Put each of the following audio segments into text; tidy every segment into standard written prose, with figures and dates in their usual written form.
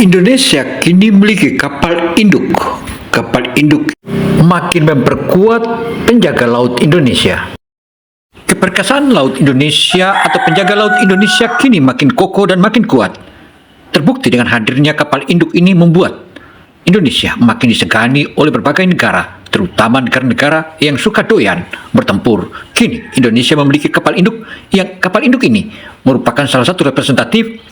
Indonesia kini memiliki kapal induk. Kapal induk makin memperkuat penjaga laut Indonesia. Keperkasaan laut Indonesia atau penjaga laut Indonesia kini makin kokoh dan makin kuat. Terbukti dengan hadirnya kapal induk ini membuat Indonesia makin disegani oleh berbagai negara, terutama negara-negara yang suka doyan bertempur. Kini Indonesia memiliki kapal induk ini merupakan salah satu representatif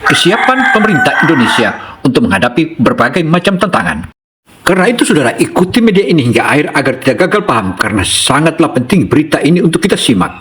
kesiapan pemerintah Indonesia untuk menghadapi berbagai macam tantangan. Karena itu saudara, ikuti media ini hingga akhir agar tidak gagal paham, karena sangatlah penting berita ini untuk kita simak.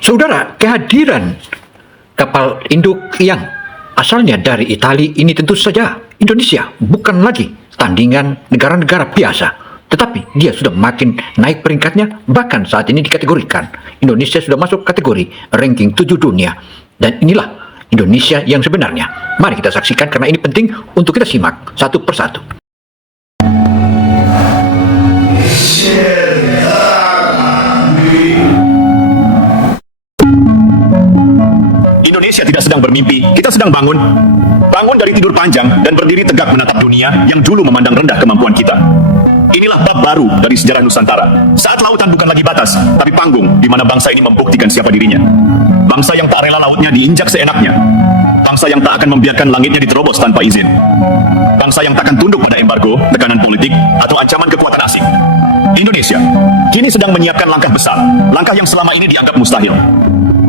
Saudara, kehadiran kapal induk yang asalnya dari Italia ini tentu saja Indonesia bukan lagi tandingan negara-negara biasa, tetapi dia sudah makin naik peringkatnya. Bahkan saat ini dikategorikan Indonesia sudah masuk kategori ranking 7 dunia. Dan inilah Indonesia yang sebenarnya. Mari kita saksikan karena ini penting untuk kita simak satu persatu. Indonesia tidak sedang bermimpi, kita sedang bangun. Bangun dari tidur panjang dan berdiri tegak menatap dunia yang dulu memandang rendah kemampuan kita. Inilah bab baru dari sejarah Nusantara. Saat lautan bukan lagi batas, tapi panggung di mana bangsa ini membuktikan siapa dirinya. Bangsa yang tak rela lautnya diinjak seenaknya. Bangsa yang tak akan membiarkan langitnya diterobos tanpa izin. Bangsa yang tak akan tunduk pada embargo, tekanan politik, atau ancaman kekuatan asing. Indonesia kini sedang menyiapkan langkah besar, langkah yang selama ini dianggap mustahil.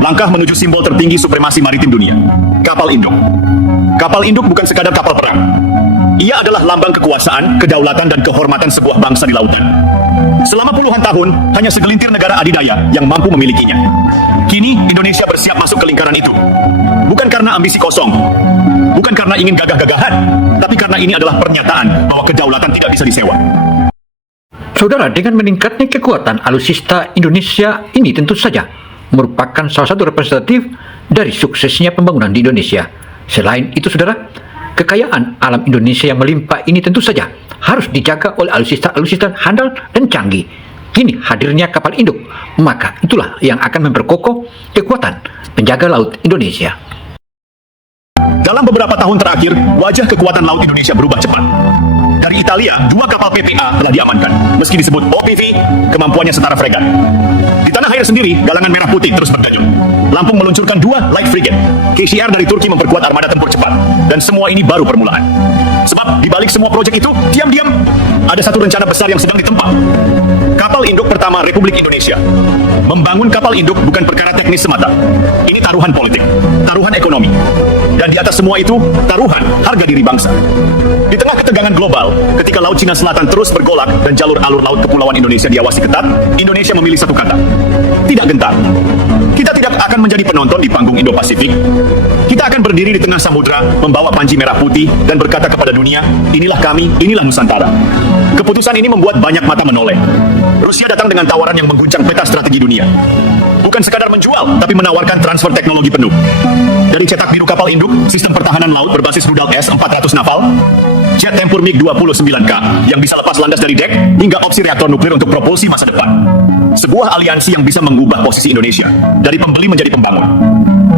Langkah menuju simbol tertinggi supremasi maritim dunia, kapal induk. Kapal induk bukan sekadar kapal perang. Ia adalah lambang kekuasaan, kedaulatan, dan kehormatan sebuah bangsa di lautan. Selama puluhan tahun, hanya segelintir negara adidaya yang mampu memilikinya. Kini, Indonesia bersiap masuk ke lingkaran itu. Bukan karena ambisi kosong, bukan karena ingin gagah-gagahan, tapi karena ini adalah pernyataan bahwa kedaulatan tidak bisa disewa. Saudara, dengan meningkatnya kekuatan alutsista Indonesia ini tentu saja merupakan salah satu representatif dari suksesnya pembangunan di Indonesia. Selain itu saudara, kekayaan alam Indonesia yang melimpah ini tentu saja harus dijaga oleh alutsista handal dan canggih. Kini hadirnya kapal induk, maka itulah yang akan memperkokoh kekuatan penjaga laut Indonesia. Dalam beberapa tahun terakhir, wajah kekuatan laut Indonesia berubah cepat. Dari Italia, 2 kapal PPA telah diamankan. Meski disebut OPV, kemampuannya setara fregat. Di tanah air sendiri, galangan merah putih terus bergajung. Lampung meluncurkan 2 light frigate. KCR dari Turki memperkuat armada tempur cepat. Dan semua ini baru permulaan. Sebab di balik semua proyek itu, diam-diam ada satu rencana besar yang sedang ditempa. Kapal induk pertama Republik Indonesia. Membangun kapal induk bukan perkara teknis semata. Ini taruhan politik, taruhan ekonomi. Dan di atas semua itu, taruhan harga diri bangsa. Di tengah ketegangan global, ketika Laut Cina Selatan terus bergolak dan jalur alur laut kepulauan Indonesia diawasi ketat, Indonesia memilih satu kata: tidak gentar. Kita tidak akan menjadi penonton di panggung Indo-Pasifik. Kita akan berdiri di tengah samudra, membawa panji merah putih, dan berkata kepada dunia, inilah kami, inilah Nusantara. Keputusan ini membuat banyak mata menoleh. Rusia datang dengan tawaran yang mengguncang peta strategi dunia. Bukan sekadar menjual, tapi menawarkan transfer teknologi penuh. Dari cetak biru kapal induk, sistem pertahanan laut berbasis rudal S-400 naval, jet tempur MiG-29K yang bisa lepas landas dari dek, hingga opsi reaktor nuklir untuk propulsi masa depan. Sebuah aliansi yang bisa mengubah posisi Indonesia dari pembeli menjadi pembangun,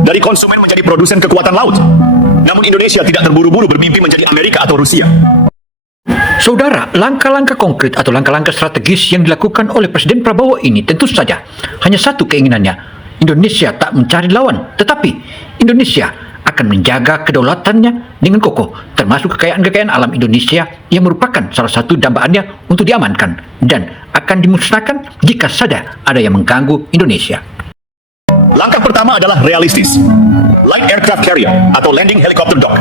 dari konsumen menjadi produsen kekuatan laut. Namun Indonesia tidak terburu-buru bermimpi menjadi Amerika atau Rusia. Saudara, langkah-langkah konkret atau langkah-langkah strategis yang dilakukan oleh Presiden Prabowo ini tentu saja hanya satu keinginannya. Indonesia tak mencari lawan, tetapi Indonesia akan menjaga kedaulatannya dengan kokoh, termasuk kekayaan-kekayaan alam Indonesia yang merupakan salah satu dambaannya untuk diamankan dan akan dimusnahkan jika saja ada yang mengganggu Indonesia. Langkah pertama pertama adalah realistis. Light Aircraft Carrier atau Landing Helicopter Dock.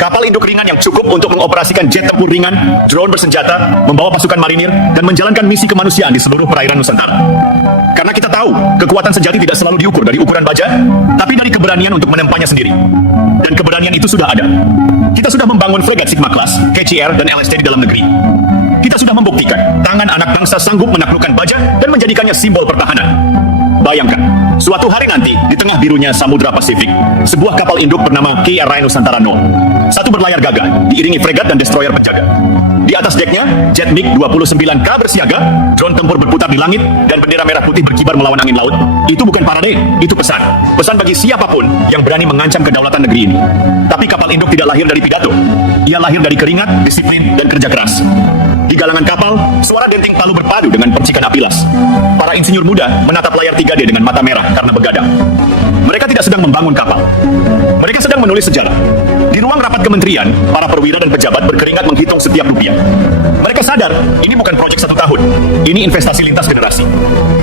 Kapal induk ringan yang cukup untuk mengoperasikan jet tempur ringan, drone bersenjata, membawa pasukan marinir, dan menjalankan misi kemanusiaan di seluruh perairan Nusantara. Karena kita tahu, kekuatan sejati tidak selalu diukur dari ukuran baja, tapi dari keberanian untuk menempanya sendiri. Dan keberanian itu sudah ada. Kita sudah membangun fregat Sigma Class, KCR, dan LST di dalam negeri. Kita sudah membuktikan, tangan anak bangsa sanggup menaklukkan baja dan menjadikannya simbol pertahanan. Bayangkan, suatu hari nanti di tengah birunya Samudra Pasifik, sebuah kapal induk bernama KRI Nusantara 0. Satu berlayar gagah, diiringi fregat dan destroyer penjaga. Di atas deknya, jet MiG-29K bersiaga, drone tempur berputar di langit, dan bendera merah putih berkibar melawan angin laut. Itu bukan parade, itu pesan. Pesan bagi siapapun yang berani mengancam kedaulatan negeri ini. Tapi kapal induk tidak lahir dari pidato. Ia lahir dari keringat, disiplin, dan kerja keras. Di galangan kapal, suara denting palu berpadu dengan percikan api las. Para insinyur muda menatap layar 3D dengan mata merah karena begadang. Mereka tidak sedang membangun kapal. Mereka sedang menulis sejarah. Di ruang rapat kementerian, para perwira dan pejabat berkeringat menghitung setiap rupiah. Mereka sadar, ini bukan proyek 1 tahun. Ini investasi lintas generasi.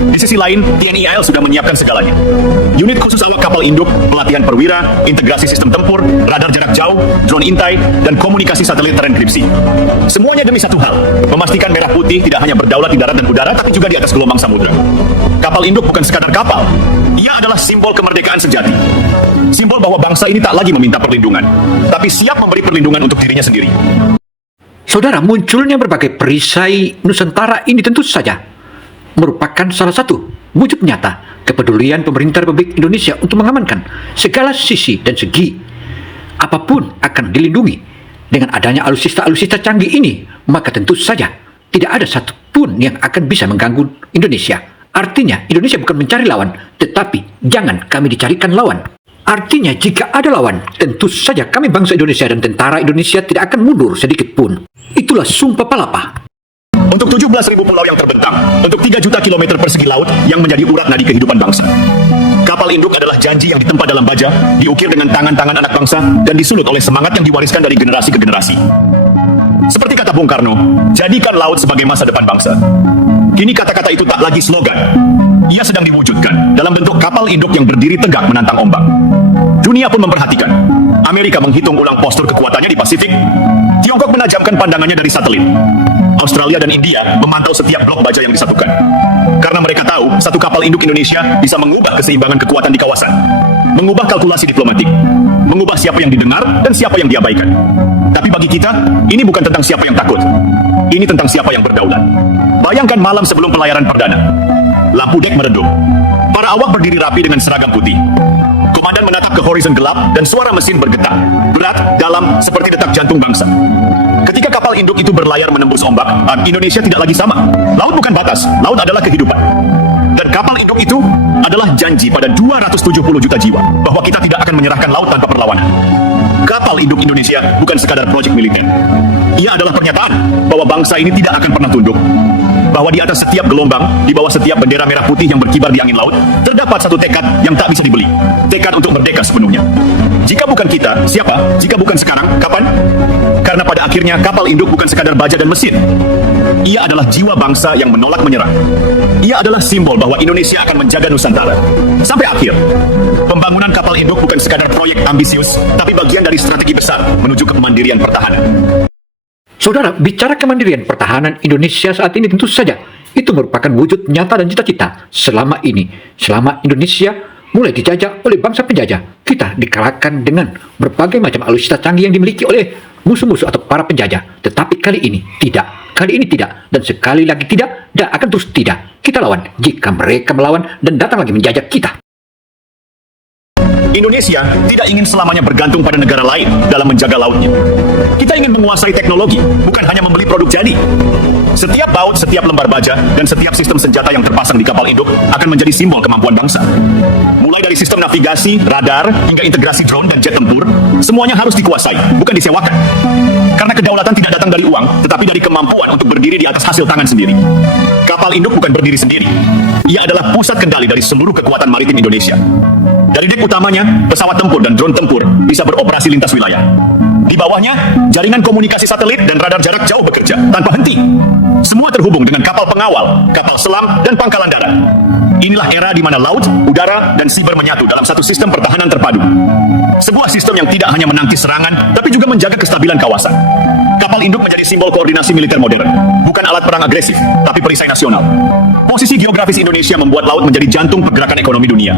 Di sisi lain, TNI AL sudah menyiapkan segalanya. Unit khusus awak kapal induk, pelatihan perwira, integrasi sistem tempur, radar jarak jauh, drone intai, dan komunikasi satelit terenkripsi. Semuanya demi satu hal, memastikan merah putih tidak hanya berdaulat di darat dan udara, tapi juga di atas gelombang samudra. Kapal induk bukan sekadar kapal. Ia adalah simbol kemerdekaan sejati. Simbol bahwa bangsa ini tak lagi meminta perlindungan, tapi siap memberi perlindungan untuk dirinya sendiri. Saudara, munculnya berbagai perisai Nusantara ini tentu saja merupakan salah satu wujud nyata kepedulian pemerintah Republik Indonesia untuk mengamankan segala sisi dan segi. Apapun akan dilindungi. Dengan adanya alutsista-alutsista canggih ini, maka tentu saja tidak ada satupun yang akan bisa mengganggu Indonesia. Artinya, Indonesia bukan mencari lawan, tetapi jangan kami dicarikan lawan. Artinya, jika ada lawan, tentu saja kami bangsa Indonesia dan tentara Indonesia tidak akan mundur sedikit pun. Itulah Sumpah Palapa. Untuk 17.000 pulau yang terbentang, untuk 3 juta kilometer persegi laut yang menjadi urat nadi kehidupan bangsa. Kapal induk adalah janji yang ditempa dalam baja, diukir dengan tangan-tangan anak bangsa, dan disulut oleh semangat yang diwariskan dari generasi ke generasi. Seperti kata Bung Karno, jadikan laut sebagai masa depan bangsa. Kini kata-kata itu tak lagi slogan. Ia sedang diwujudkan dalam bentuk kapal induk yang berdiri tegak menantang ombak. Dunia pun memperhatikan. Amerika menghitung ulang postur kekuatannya di Pasifik. Tiongkok menajamkan pandangannya dari satelit. Australia dan India memantau setiap blok baja yang disatukan. Karena mereka tahu, satu kapal induk Indonesia bisa mengubah keseimbangan kekuatan di kawasan. Mengubah kalkulasi diplomatik. Mengubah siapa yang didengar dan siapa yang diabaikan. Tapi bagi kita, ini bukan tentang siapa yang takut. Ini tentang siapa yang berdaulat. Bayangkan malam sebelum pelayaran perdana. Lampu dek meredup. Para awak berdiri rapi dengan seragam putih. Komandan menatap ke horizon gelap dan suara mesin bergetar. Berat, dalam, seperti detak jantung bangsa. Ketika kapal induk itu berlayar menembus ombak, Indonesia tidak lagi sama. Laut bukan batas, laut adalah kehidupan. Dan kapal induk itu adalah janji pada 270 juta jiwa bahwa kita tidak akan menyerahkan laut tanpa perlawanan. Kapal induk Indonesia bukan sekadar proyek militer. Ia adalah pernyataan bahwa bangsa ini tidak akan pernah tunduk. Bahwa di atas setiap gelombang, di bawah setiap bendera merah putih yang berkibar di angin laut, terdapat satu tekad yang tak bisa dibeli. Tekad untuk merdeka sepenuhnya. Jika bukan kita, siapa? Jika bukan sekarang, kapan? Karena pada akhirnya kapal induk bukan sekadar baja dan mesin. Ia adalah jiwa bangsa yang menolak menyerah. Ia adalah simbol bahwa Indonesia akan menjaga Nusantara. Sampai akhir, pembangunan kapal induk bukan sekadar proyek ambisius, tapi bagian dari strategi besar menuju kemandirian pertahanan. Saudara, bicara kemandirian pertahanan Indonesia saat ini tentu saja itu merupakan wujud nyata dan cita-cita selama ini. Selama Indonesia mulai dijajah oleh bangsa penjajah, kita dikalahkan dengan berbagai macam alutsista canggih yang dimiliki oleh musuh-musuh atau para penjajah. Tetapi kali ini tidak. Kali ini tidak. Dan sekali lagi tidak, dan akan terus tidak. Kita lawan jika mereka melawan dan datang lagi menjajah kita. Indonesia tidak ingin selamanya bergantung pada negara lain dalam menjaga lautnya. Kita ingin menguasai teknologi, bukan hanya membeli produk jadi. Setiap baut, setiap lembar baja, dan setiap sistem senjata yang terpasang di kapal induk akan menjadi simbol kemampuan bangsa. Mulai dari sistem navigasi, radar, hingga integrasi drone dan jet tempur, semuanya harus dikuasai, bukan disewakan. Karena kedaulatan tidak datang dari uang, tetapi dari kemampuan untuk berdiri di atas hasil tangan sendiri. Kapal induk bukan berdiri sendiri. Ia adalah pusat kendali dari seluruh kekuatan maritim Indonesia. Dari dek utamanya, pesawat tempur dan drone tempur bisa beroperasi lintas wilayah. Di bawahnya, jaringan komunikasi satelit dan radar jarak jauh bekerja tanpa henti. Semua terhubung dengan kapal pengawal, kapal selam, dan pangkalan darat. Inilah era di mana laut, udara, dan siber menyatu dalam satu sistem pertahanan terpadu. Sebuah sistem yang tidak hanya menangkis serangan, tapi juga menjaga kestabilan kawasan. Kapal induk menjadi simbol koordinasi militer modern, bukan alat perang agresif, tapi perisai nasional. Posisi geografis Indonesia membuat laut menjadi jantung pergerakan ekonomi dunia.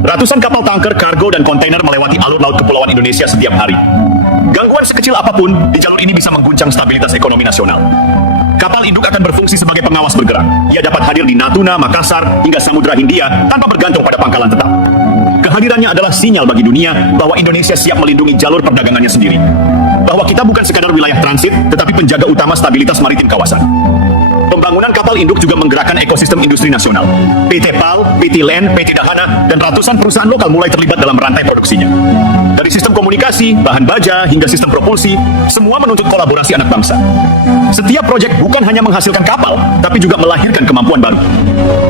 Ratusan kapal tanker, kargo, dan kontainer melewati alur laut kepulauan Indonesia setiap hari. Gangguan sekecil apapun di jalur ini bisa mengguncang stabilitas ekonomi nasional. Kapal induk akan berfungsi sebagai pengawas bergerak. Ia dapat hadir di Natuna, Makassar, hingga Samudra Hindia tanpa bergantung pada pangkalan tetap. Kehadirannya adalah sinyal bagi dunia bahwa Indonesia siap melindungi jalur perdagangannya sendiri. Bahwa kita bukan sekadar wilayah transit, tetapi penjaga utama stabilitas maritim kawasan. Pembangunan kapal induk juga menggerakkan ekosistem industri nasional. PT PAL, PT LEN, PT Dahana, dan ratusan perusahaan lokal mulai terlibat dalam rantai produksinya. Dari sistem komunikasi, bahan baja, hingga sistem propulsi, semua menuntut kolaborasi anak bangsa. Setiap proyek bukan hanya menghasilkan kapal, tapi juga melahirkan kemampuan baru.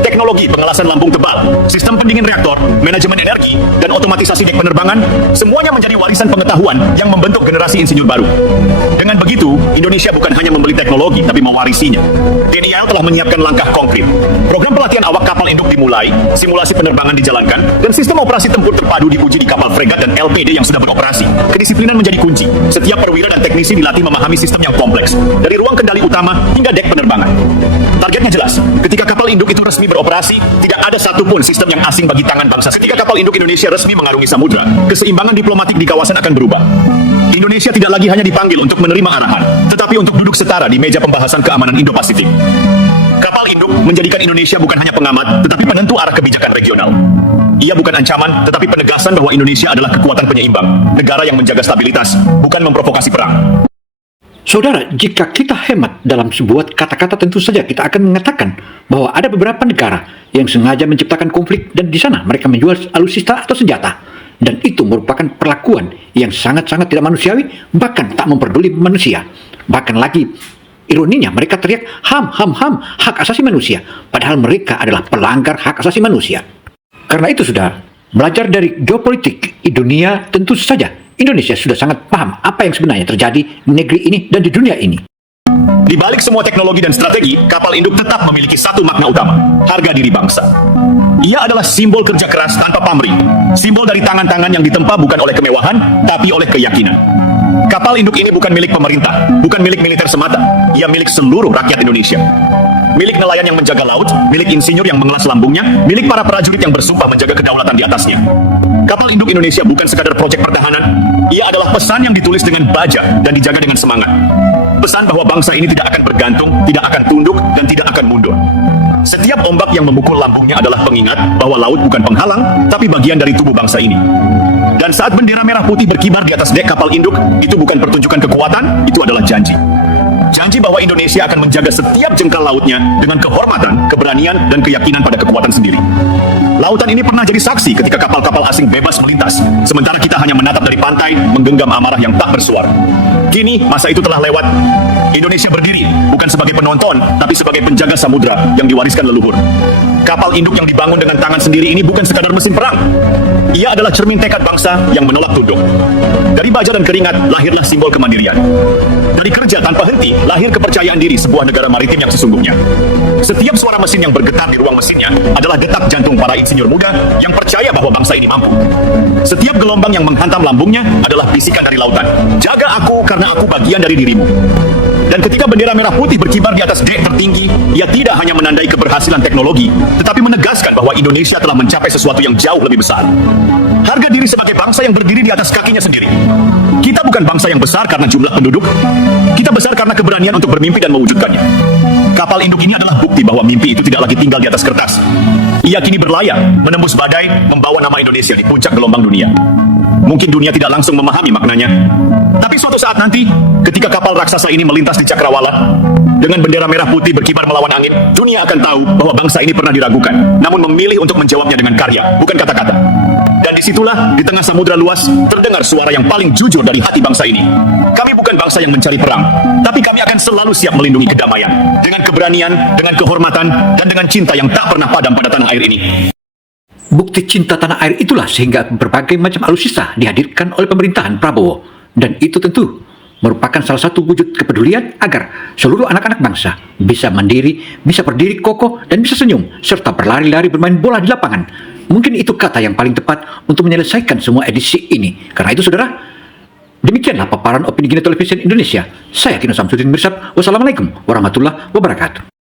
Teknologi pengelasan lambung tebal, sistem pendingin reaktor, manajemen energi, dan otomatisasi dek penerbangan, semuanya menjadi warisan pengetahuan yang membentuk generasi insinyur baru. Dengan begitu, Indonesia bukan hanya membeli teknologi, tapi mewarisinya. TNI AL telah menyiapkan langkah konkret. Program pelatihan awak kapal induk dimulai, simulasi penerbangan dijalankan, dan sistem operasi tempur terpadu diuji di kapal fregat dan LPD yang sudah beroperasi. Kedisiplinan menjadi kunci. Setiap perwira dan teknisi dilatih memahami sistem yang kompleks, dari ruang kendali utama hingga dek penerbangan. Targetnya jelas, ketika kapal induk itu resmi beroperasi, tidak ada satupun sistem yang asing bagi tangan bangsa. Ketika kapal induk Indonesia resmi mengarungi samudra, keseimbangan diplomatik di kawasan akan berubah. Indonesia tidak lagi hanya dipanggil untuk menerima arahan, tetapi untuk duduk setara di meja pembahasan keamanan Indo-Pasifik. Kapal induk menjadikan Indonesia bukan hanya pengamat, tetapi penentu arah kebijakan regional. Ia bukan ancaman, tetapi penegasan bahwa Indonesia adalah kekuatan penyeimbang, negara yang menjaga stabilitas, bukan memprovokasi perang. Saudara, jika kita hemat dalam sebuah kata-kata, tentu saja kita akan mengatakan bahwa ada beberapa negara yang sengaja menciptakan konflik dan di sana mereka menjual alutsista atau senjata. Dan itu merupakan perlakuan yang sangat-sangat tidak manusiawi, bahkan tak memperduli manusia. Bahkan lagi, ironinya mereka teriak HAM, HAM, HAM, hak asasi manusia, padahal mereka adalah pelanggar hak asasi manusia. Karena itu sudah, belajar dari geopolitik di dunia, tentu saja Indonesia sudah sangat paham apa yang sebenarnya terjadi di negeri ini dan di dunia ini. Di balik semua teknologi dan strategi, kapal induk tetap memiliki satu makna utama, harga diri bangsa. Ia adalah simbol kerja keras tanpa pamrih, simbol dari tangan-tangan yang ditempa bukan oleh kemewahan, tapi oleh keyakinan. Kapal induk ini bukan milik pemerintah, bukan milik militer semata, ia milik seluruh rakyat Indonesia. Milik nelayan yang menjaga laut, milik insinyur yang mengelas lambungnya, milik para prajurit yang bersumpah menjaga kedaulatan di atasnya. Kapal induk Indonesia bukan sekadar proyek pertahanan, ia adalah pesan yang ditulis dengan baja dan dijaga dengan semangat. Pesan bahwa bangsa ini tidak akan bergantung, tidak akan tunduk, dan tidak akan mundur. Setiap ombak yang memukul lambungnya adalah pengingat bahwa laut bukan penghalang, tapi bagian dari tubuh bangsa ini. Dan saat bendera merah putih berkibar di atas dek kapal induk, itu bukan pertunjukan kekuatan, itu adalah janji. Janji bahwa Indonesia akan menjaga setiap jengkal lautnya dengan kehormatan, keberanian, dan keyakinan pada kekuatan sendiri. Lautan ini pernah jadi saksi ketika kapal-kapal asing bebas melintas, sementara kita hanya menatap dari pantai, menggenggam amarah yang tak bersuara. Kini, masa itu telah lewat. Indonesia berdiri, bukan sebagai penonton, tapi sebagai penjaga samudra yang diwariskan leluhur. Kapal induk yang dibangun dengan tangan sendiri ini bukan sekadar mesin perang. Ia adalah cermin tekad bangsa yang menolak tunduk. Dari baja dan keringat, lahirlah simbol kemandirian. Dari kerja tanpa henti, lahir kepercayaan diri sebuah negara maritim yang sesungguhnya. Setiap suara mesin yang bergetar di ruang mesinnya adalah detak jantung para insinyur muda yang percaya bahwa bangsa ini mampu. Setiap gelombang yang menghantam lambungnya adalah bisikan dari lautan. Jaga aku karena aku bagian dari dirimu. Dan ketika bendera merah putih berkibar di atas dek tertinggi, ia tidak hanya menandai keberhasilan teknologi, tetapi menegaskan bahwa Indonesia telah mencapai sesuatu yang jauh lebih besar. Harga diri sebagai bangsa yang berdiri di atas kakinya sendiri. Kita bukan bangsa yang besar karena jumlah penduduk, kita besar karena keberanian untuk bermimpi dan mewujudkannya. Kapal induk ini adalah bukti bahwa mimpi itu tidak lagi tinggal di atas kertas. Ia kini berlayar, menembus badai, membawa nama Indonesia di puncak gelombang dunia. Mungkin dunia tidak langsung memahami maknanya, tapi suatu saat nanti, ketika kapal raksasa ini melintas di cakrawala, dengan bendera merah putih berkibar melawan angin, dunia akan tahu bahwa bangsa ini pernah diragukan, namun memilih untuk menjawabnya dengan karya, bukan kata-kata. Dan disitulah, di tengah samudra luas, terdengar suara yang paling jujur dari hati bangsa ini. Kami bukan bangsa yang mencari perang, tapi kami akan selalu siap melindungi kedamaian, dengan keberanian, dengan kehormatan, dan dengan cinta yang tak pernah padam pada tanah air ini. Bukti cinta tanah air itulah sehingga berbagai macam alutsista dihadirkan oleh pemerintahan Prabowo. Dan itu tentu merupakan salah satu wujud kepedulian agar seluruh anak-anak bangsa bisa mandiri, bisa berdiri kokoh, dan bisa senyum, serta berlari-lari bermain bola di lapangan. Mungkin itu kata yang paling tepat untuk menyelesaikan semua edisi ini. Karena itu, saudara, demikianlah paparan opini Gina Television Indonesia. Saya Kino Samsudin Mirsad. Wassalamualaikum warahmatullahi wabarakatuh.